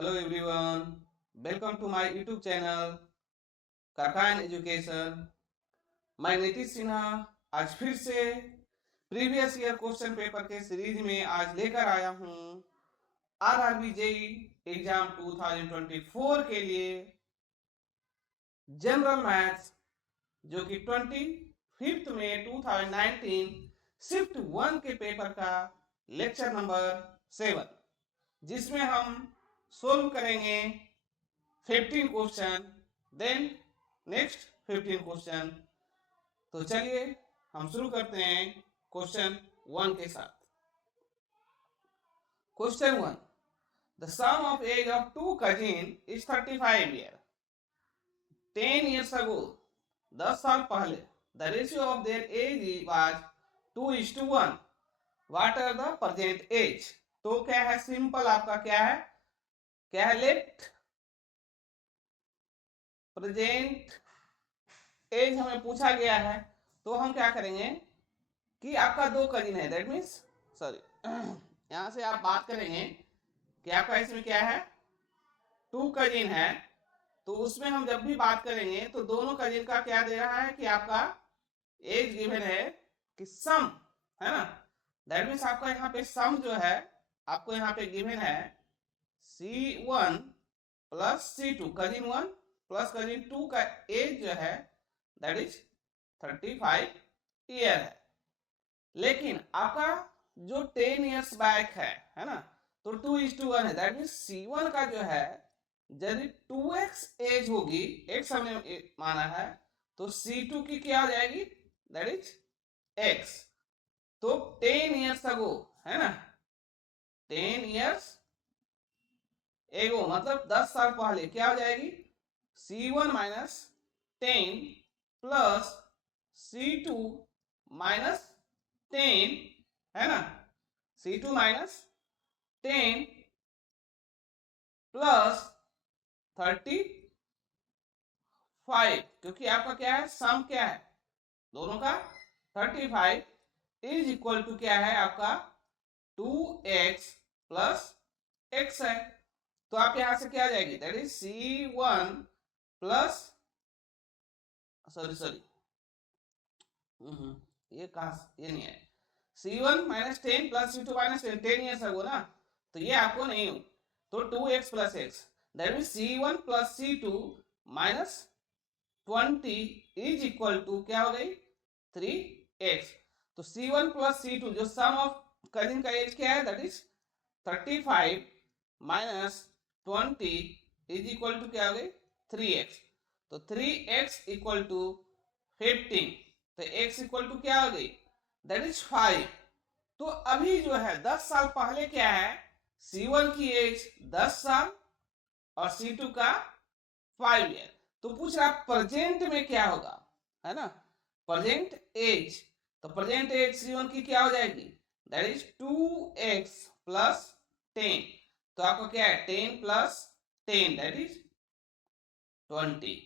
Hello everyone, welcome to my YouTube channel Kakayan education. मैं नीतीश सिन्हा आज फिर से प्रीवियस ईयर क्वेश्चन पेपर के सीरीज में आज लेकर आया हूँ आरआरबी जेई एग्जाम 2024 के लिए जनरल मैथ्स, जो कि 25 में 2019 शिफ्ट 1 के पेपर का लेक्चर नंबर 7, जिसमें हम सोल्व करेंगे 15 क्वेश्चन, देन नेक्स्ट 15 क्वेश्चन। तो चलिए हम शुरू करते हैं क्वेश्चन 1 के साथ। Question 1, the sum of age of two cousin is 35 year. 10 years ago, 10 साल पहले, the ratio of their age was 2:1। What are the present age? तो क्या है, सिंपल आपका क्या है लेट प्रेजेंट एज हमें पूछा गया है। तो हम क्या करेंगे कि आपका दो कजिन है, दैट मीन्स सॉरी यहां से आप बात करेंगे कि आपका इसमें क्या है, टू कजिन है। तो उसमें हम जब भी बात करेंगे तो दोनों कजिन का क्या दे रहा है कि आपका एज गिवन है कि सम, है ना। दैट मीन्स आपका यहाँ पे सम जो है आपको यहाँ पे गिवन है C1 plus C2, cousin 1 plus cousin 2 का एज जो है दैट इज 35 ईयर है। लेकिन आपका जो 10 ईयर्स बैक है ना, तो 2:1 है। दैट मीन्स C1 का जो है यदि 2x एज होगी, x हमने माना है, तो C2 की क्या हो जाएगी, दैट इज x। तो 10 ईयर्स अगो, है ना, 10 ईयर्स एगो मतलब 10 साल पहले क्या हो जाएगी, C1 minus 10 plus C2 minus 10, है ना, C2 माइनस 10 प्लस 35, क्योंकि आपका क्या है, सम क्या है दोनों का 35 इज इक्वल टू क्या है आपका 2x प्लस x है। तो आप यहां से क्या आ जाएगी, that is C1 plus sorry ये कहा, ये नहीं है, C1 minus 10 plus C2 minus 10 years ago ना, तो ये आपको नहीं हो, तो 2x plus x, that mean C1 plus C2 minus 20 is equal to क्या हो गई 3x। तो C1 प्लस C2 जो सम ऑफ कजिन का एज क्या है, that is 35 minus 20 is equal to क्या हो गई 3x। तो 3x इक्वल टू 15, तो x इक्वल टू क्या हो गई, दैट इज 5। तो अभी जो है 10 साल पहले क्या है, C1 की एज 10 साल और C2 का 5 ईयर। तो पूछ रहा प्रेजेंट में क्या होगा, है ना, प्रेजेंट एज। तो प्रेजेंट एज C1 की क्या हो जाएगी, दैट इज 2x प्लस 10। तो आपको क्या है 10 प्लस 10 दैट इज 20।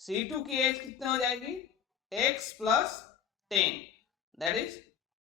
C2 की एज कितनी हो जाएगी, x plus 10 that is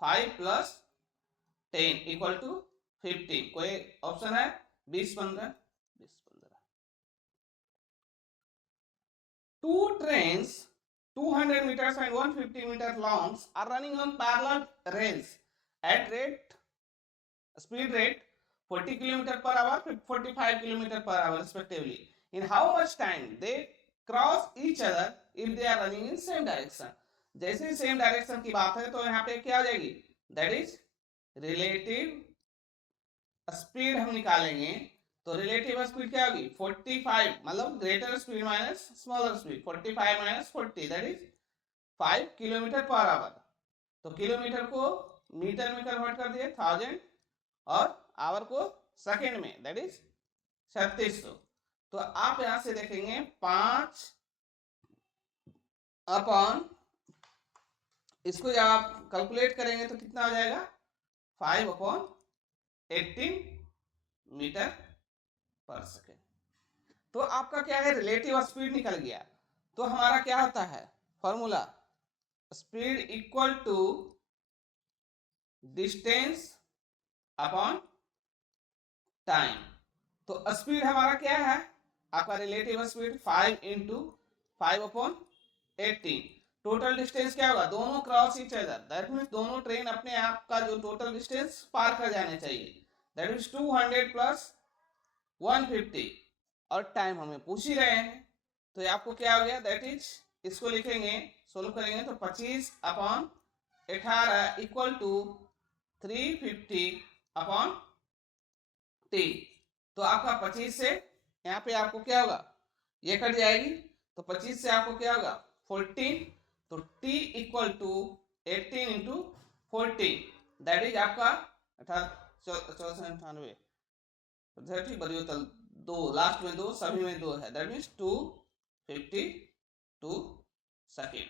5 plus 10 equal to 15। कोई ऑप्शन है 20-15? 20-15। Two trains 200 meters and 150 meters long are running on parallel rails at speed rate 40 km per hour, 45 km per hour respectively. In how much time they cross each other if they are running in same direction? जैसे same direction की बात है तो यहाँ पे क्या हो जाएगी, दैट इज रिलेटिव स्पीड हम निकालेंगे। तो रिलेटिव स्पीड क्या होगी 45, मतलब greater speed minus smaller speed, 45 minus 40 that is 5 kilometre per hour. तो किलोमीटर को मीटर में कन्वर्ट कर दिए 1000 और आवर को सेकंड में, दैट इज 3600। तो आप यहां से देखेंगे 5 अपॉन, इसको जब आप कैलकुलेट करेंगे तो कितना हो जाएगा 5 अपॉन 18 मीटर पर सेकेंड। तो आपका क्या है, रिलेटिव स्पीड निकल गया। तो हमारा क्या होता है formula, speed equal to distance upon time. तो स्पीड हमारा क्या है, आपका relative speed 5 into 5/18। Total distance क्या होगा, दोनों cross each other, that means दोनों ट्रेन अपने आप का जो टोटल डिस्टेंस पार कर जाने चाहिए, दैट मीन्स 200 प्लस 150। और टाइम हमें पूछ ही रहे हैं, तो ये आपको क्या हो गया, दैट इज, इसको लिखेंगे, सोल्व करेंगे तो 25/18 इक्वल टू 350/t। तो आपका 25 से यहाँ पे आपको क्या होगा, ये कट जाएगी, तो 25 से आपको क्या होगा 14, तो t equal to 18 into 14, that is आपका 98, 30 बड़ी होता, दो लास्ट में दो, सभी में दो है, that means 252 second.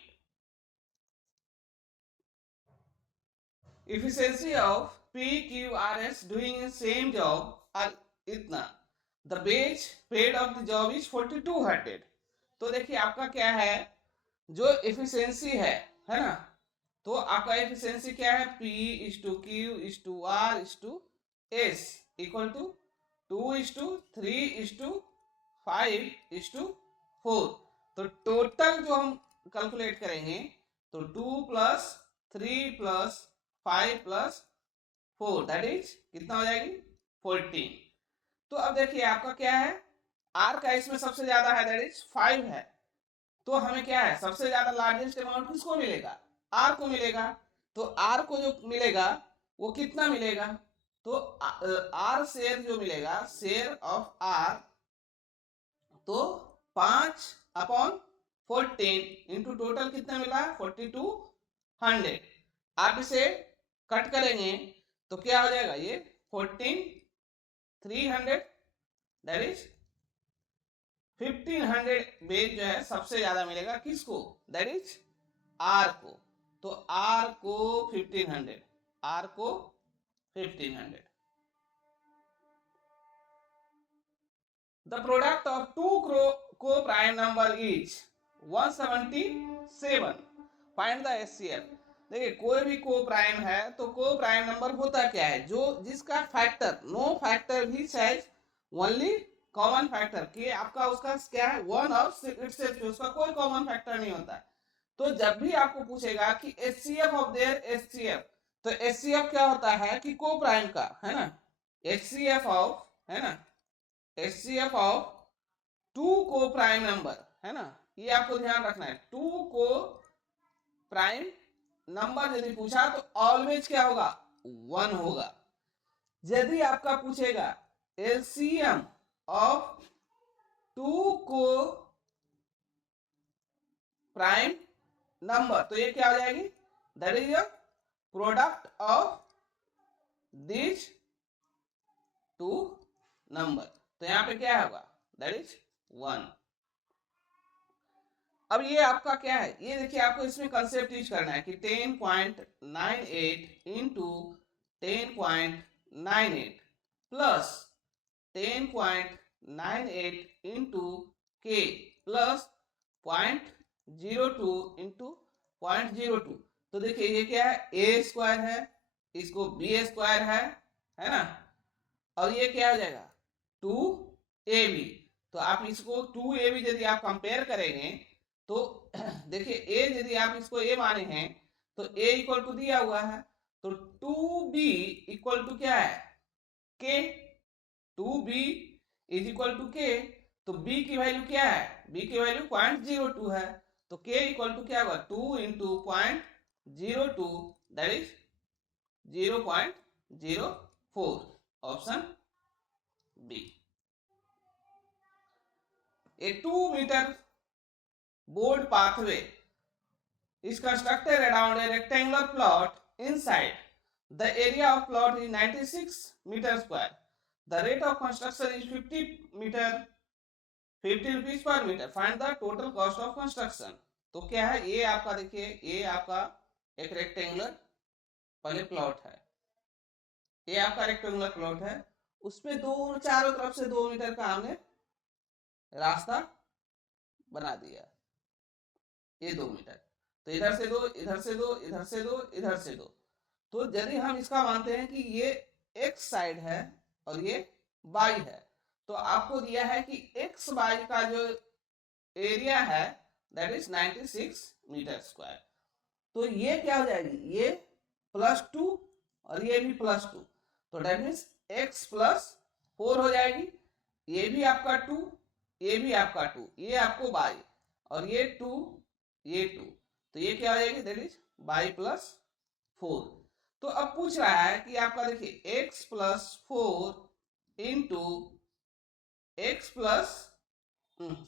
Efficiency of PQRS doing the same job are इतना, the wage paid of the job is 4200। तो देखिए आपका क्या है, जो एफिशिएंसी है ना, तो आपका एफिशिएंसी क्या है, P is to Q is to R is to S equal to 2 is to 3 is to 5 is to 4। तो टोटल जो हम कैलकुलेट करेंगे तो 2 plus 3 plus 5 plus 4 that is कितना हो जाएगी 14। तो अब देखिए आपका क्या है, आर का इसमें सबसे ज्यादा है, दैट इज 5 है, तो हमें क्या है, सबसे ज्यादा लार्जेस्ट अमाउंट किसको मिलेगा, आर को मिलेगा। तो आर को जो मिलेगा वो कितना मिलेगा, तो आर शेयर जो मिलेगा, शेयर ऑफ आर, तो 5/14 इंटू टोटल कितना मिला 4200। आप इसे कट करेंगे तो क्या हो जाएगा, ये 14300, दैट इज 1500 बेज जो है सबसे ज्यादा मिलेगा किसको, दैट इज आर को। तो आर को 1500, आर को 1500। The product of two co-prime number is 177। Find the HCF। देखिए कोई भी को प्राइम है तो को प्राइम नंबर होता क्या है, जो जिसका फैक्टर नो फैक्टर भी साइज ओनली कॉमन फैक्टर कि आपका उसका क्या है, वन और इटसेल्फ, उसका कोई कॉमन फैक्टर नहीं होता। तो जब भी आपको पूछेगा कि HCF ऑफ देयर HCF, तो HCF क्या होता है कि को प्राइम का, है ना, HCF ऑफ, है ना, HCF of two co-prime number, है ना, ये आपको ध्यान रखना है, टू को प्राइम नंबर यदि पूछा तो ऑलवेज क्या होगा, 1 होगा। यदि आपका पूछेगा LCM of two co-prime number, तो ये क्या हो जाएगी, that is the product of this two number. तो यहां पे क्या होगा, दैट इज 1। अब ये आपका क्या है, ये देखिए आपको इसमें कंसेप्ट यूज करना है कि 10.98 इंटू 10.98 प्लस 10.98 इंटू के प्लस 0.02 इंटू 0.02। तो देखिए ये क्या है, ए स्क्वायर है, इसको बी स्क्वायर है ना, और ये क्या हो जाएगा 2ab। तो आप इसको 2ab यदि आप कंपेयर करेंगे तो देखिए ए यदि आप इसको ए माने हैं तो ए इक्वल टू दिया हुआ है, तो 2b इक्वल टू क्या है के, 2b इज इक्वल टू के, तो b की वैल्यू क्या है, b की वैल्यू 0.02 है, तो k इक्वल टू क्या होगा 2 into 0.02 that is 0.04, option B. A 2 meter board pathway is constructed around a rectangular plot inside. The area of plot is 96 meter square. The rate of construction is 50 rupees per meter. Find the total cost of construction. तो क्या है, ये आपका देखिए, ये आपका एक rectangular पहले प्लॉट है, ये आपका रेक्टेंगुलर प्लॉट है, उसमें दो चारों तरफ से 2 मीटर का हमने रास्ता बना दिया, ये 2 मीटर, तो इधर से दो, इधर से दो, इधर से दो, इधर से दो। तो यदि हम इसका मानते हैं कि ये x साइड है और ये y है, तो आपको दिया है कि एक्स बाई का जो एरिया है दैट इज 96 मीटर स्क्वायर। तो ये क्या हो जाएगी, ये +2 और ये भी +2, तो दैट मीन्स x +4 हो जाएगी। ये भी आपका 2, ये भी आपका 2, ये आपको बाई, और ये 2, ये 2, तो ये क्या हो जाएगी, दैट इज बाई +4। तो अब पूछ रहा है कि आपका देखिए x +4 into x plus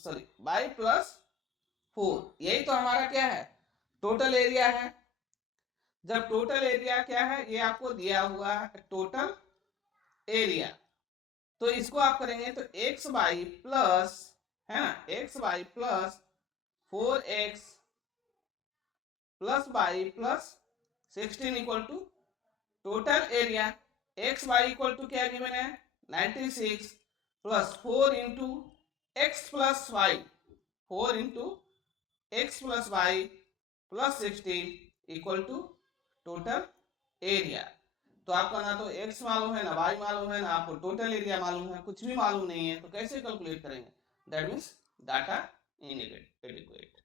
sorry by +4, यही तो हमारा क्या है, टोटल एरिया है। जब टोटल एरिया क्या है, ये आपको दिया हुआ है टोटल एरिया, तो इसको आप करेंगे तो एक्स बाई प्लस, है ना, x y plus 4x plus y plus 16 equal to total area. X y equal to क्या गिवन है, 96 plus 4 into x plus y, 4 into x plus y plus 16 equal to total area. तो आपका ना तो x मालूम है, ना y मालूम है, ना आपको टोटल एरिया मालूम है, कुछ भी मालूम नहीं है, तो कैसे कैलकुलेट करेंगे, that means data inadequate.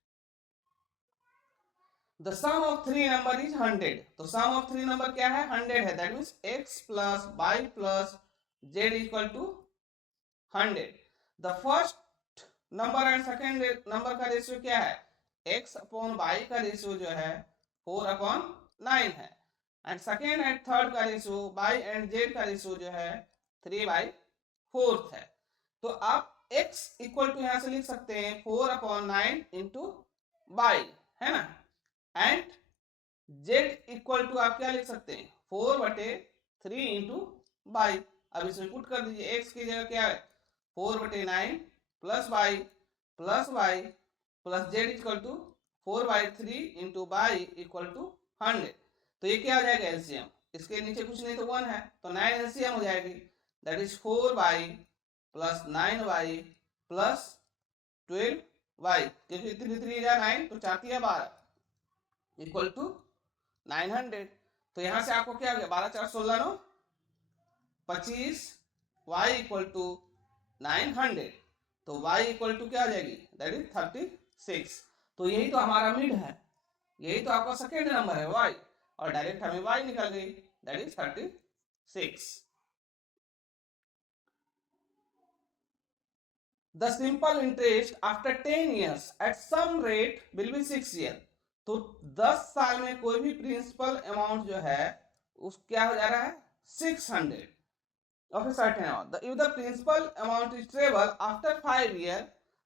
The sum of three number is 100, तो सम ऑफ थ्री नंबर क्या है, 100 है, that means x plus y plus z equal to 100। The first number and second number का रेशियो क्या है, x अपॉन y का ratio जो है 4/9 है, एंड सेकेंड एंड थर्ड का रेशियो y एंड z का रेशियो जो है 3/4 है। तो आप x इक्वल टू यहां से लिख सकते हैं 4/9 इंटू y, है ना, एंड z इक्वल टू आप क्या लिख सकते हैं 4/3 इंटू y। अब इसमें पुट कर दीजिए, x की जगह क्या है 4/9 plus y plus z equal to 4/3 into y equal to 100। तो ये क्या हो जाएगा एलसीएम, इसके नीचे कुछ नहीं तो 1 है, तो 9 एलसीएम हो जाएगी, that is 4y plus 9y plus 12y, क्योंकि 3 जा 9 तो 4 या 12 इक्वल टू 900। तो यहां से आपको क्या हो गया, 12 4 16 9 25, y इक्वल टू 900, तो y इक्वल टू क्या आ जाएगी, दैट इज 36। तो यही तो हमारा मिड है, यही तो आपका सेकेंड नंबर है y, और डायरेक्ट हमें y निकल गई, that is 36। The simple interest after 10 years at some rate will be 6 year। तो 10 साल में कोई भी प्रिंसिपल अमाउंट जो है उस क्या हो जा रहा है 600 of a certain amount। If the principal amount is treble after 5 year,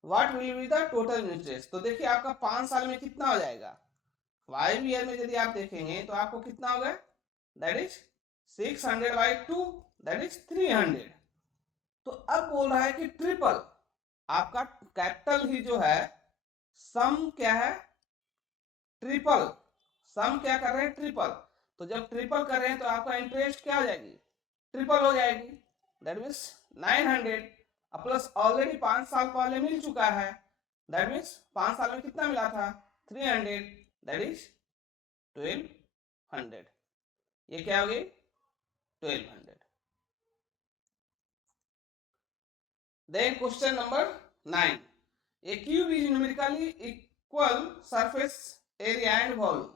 what will be the total interest। तो देखिए आपका 5 साल में कितना हो जाएगा, 5 ईयर में यदि आप देखेंगे तो आपको कितना होगा, दैट इज 600/2, दैट इज 300। तो अब बोल रहा है कि ट्रिपल, आपका कैपिटल ही जो है सम क्या है ट्रिपल, सम क्या कर रहे हैं ट्रिपल, तो जब ट्रिपल कर रहे हैं तो आपका इंटरेस्ट क्या हो जाएगी, ट्रिपल हो जाएगी, दैट मीन्स 900 प्लस ऑलरेडी 5 साल पहले मिल चुका है, दैट मीन्स 5 साल में कितना मिला था 300, दैट इज 1200। ये क्या हो गई 1200। Then question number 9, a cube is numerically equal surface area and volume।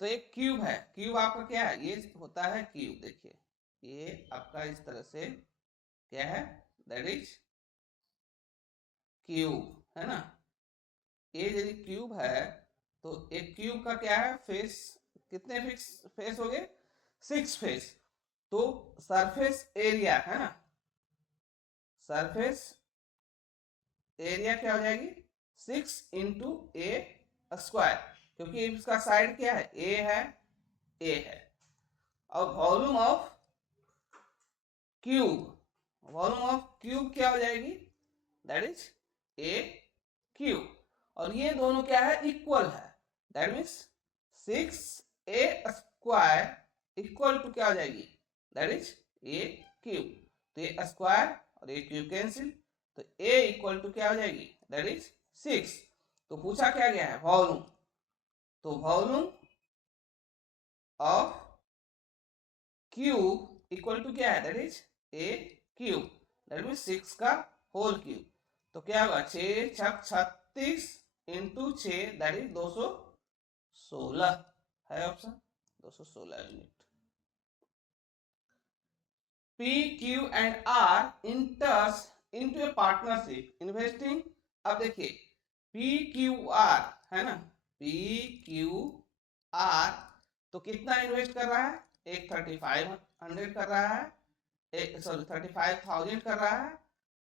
तो एक क्यूब है, क्यूब आपका क्या है, ये होता है क्यूब, देखिए ये आपका इस तरह से क्या है, दैट इज क्यूब, है ना, ये यदि क्यूब है तो एक क्यूब का क्या है फेस, कितने फेस हो गए 6 फेस। तो सरफेस एरिया है ना, सरफेस एरिया क्या हो जाएगी 6 इंटू ए स्क्वायर, क्योंकि इसका साइड क्या है ए है, और वॉल्यूम ऑफ क्यूब क्या हो जाएगी, दैट इज ए क्यूब, और ये दोनों क्या है इक्वल है, that means 6a square equal to क्या हो जाएगी, दैट इज ए क्यूब। तो ये स्क्वायर और ये क्यूब कैंसिल, तो a इक्वल टू क्या हो जाएगी, दैट इज 6। तो पूछा क्या गया है वॉल्यूम, तो volume of cube equal to क्या है, that is a cube, that means 6 का होल क्यूब। तो क्या होगा 6 छक 36 इंटू 6 दैट इज 216 है option 216 unit. P, Q and R enters into a partnership investing। अब देखिए P, Q, R है ना, P, Q, R तो कितना इन्वेस्ट कर रहा है, एक 3500 कर रहा है, एक 35,000 कर रहा है,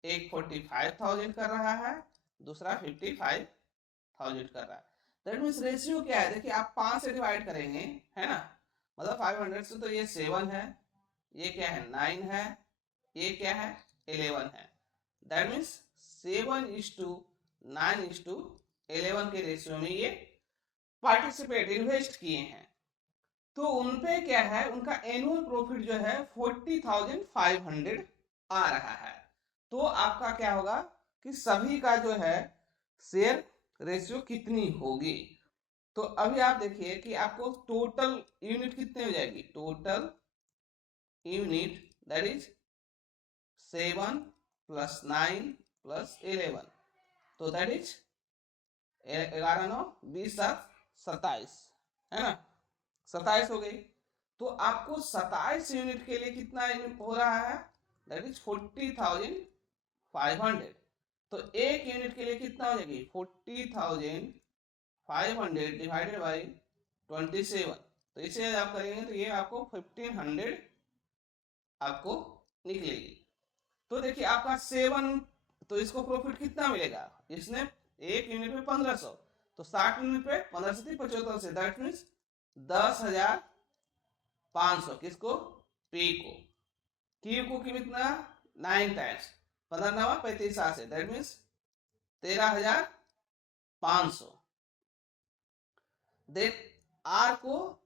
एक 45,000 कर रहा है, दूसरा 55,000 कर रहा है। दैट मीन्स रेशियो क्या है, देखिए आप 5 से डिवाइड करेंगे है ना, मतलब 500 से तो ये 7 है, ये क्या है 9 है, ये क्या है 11 है। दैट मीन्स 7:9:11 के रेशियो में ये पार्टिसिपेट इन्वेस्ट किए हैं। तो उनपे क्या है, उनका एनुअल प्रॉफिट जो है 40,500 आ रहा है। तो आपका क्या होगा कि सभी का जो है शेयर रेशियो कितनी होगी। तो अभी आप देखिए कि आपको टोटल यूनिट कितने हो जाएगी, टोटल यूनिट दैट इज 7 + 9 + 11 तो दैट इज 11 9 20 7 27 है ना, 27 हो गई। तो आपको 27 यूनिट के लिए कितना हो रहा है, दैट इज 40,500। तो एक यूनिट के लिए कितना हो जाएगी 40,500 डिवाइडेड बाई 27। तो इसे आप करेंगे तो ये आपको 1500 आपको निकलेगी। तो देखिए आपका 7 तो इसको प्रॉफिट कितना मिलेगा, इसने एक यूनिट पे 1500 तो 60 यूनिट पे 15 से 75 से दैट मीन्स 10,500 किसको, पी को। क्यू को कितना 9 times 15 9 35 say that means 13,500। Then are को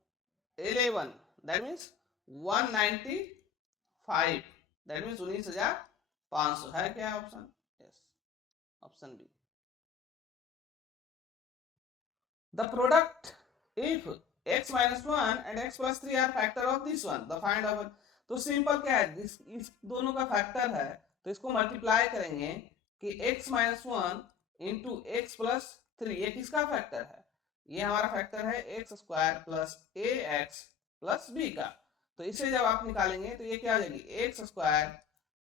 11 दैट मीन्स 195 दैट मीन्स 19,500 है क्या option, yes option B. The product if x - 1 and x + 3 are factor of this one, the find out। तो simple क्या है, इस दोनों का फैक्टर है तो इसको मल्टीप्लाई करेंगे कि x - 1 इंटू x + 3 ये किसका फैक्टर है, ये हमारा फैक्टर है x² + ax + b का। तो इसे जब आप निकालेंगे तो ये क्या हो जाएगी x²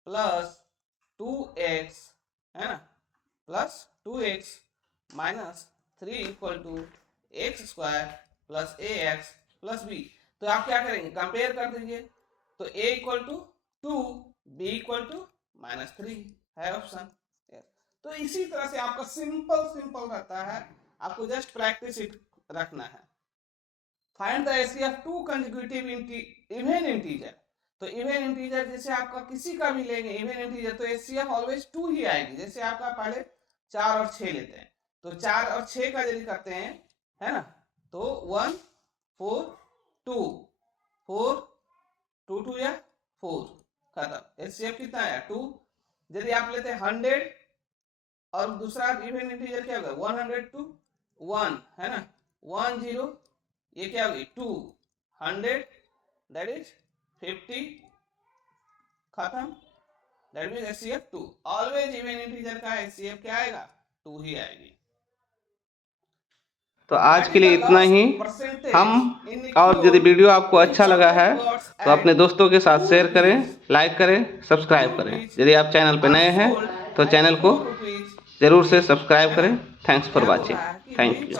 + 2x है ना plus 2x - 3 = x² + ax + b। तो आप क्या करेंगे कंपेयर कर दीजिए, तो a = 2 b = -3 है ऑप्शन। तो इसी तरह से आपका सिंपल रहता है, आपको जस्ट प्रैक्टिस रखना है। Find the HCF 2 consecutive even integer. तो इवन इंटीजर जैसे आपका किसी का भी लेंगे इवन इंटीजर तो HCF ऑलवेज 2 ही आएगी। जैसे आपका पहले 4 और 6 लेते हैं तो 4 और 6 का यदि करते हैं है ना तो 1 4 2 4 2 2 या 4 खत्म। HCF कितना आया 2। यदि आप लेते हैं 100 और दूसरा इवन इंटीजर क्या होगा 102 1 है ना 1 0 ये क्या होगी 2 100 दैट इज 50 खत्म। That means HCF 2 always even integer का HCF क्या आएगा 2 ही आएगी। तो आज के लिए इतना ही। हम और यदि वीडियो आपको अच्छा लगा है तो अपने दोस्तों के साथ शेयर करें, लाइक करें, सब्सक्राइब करें। यदि आप चैनल पर नए हैं तो चैनल को जरूर से सब्सक्राइब करें। Thanks for watching. Thank you.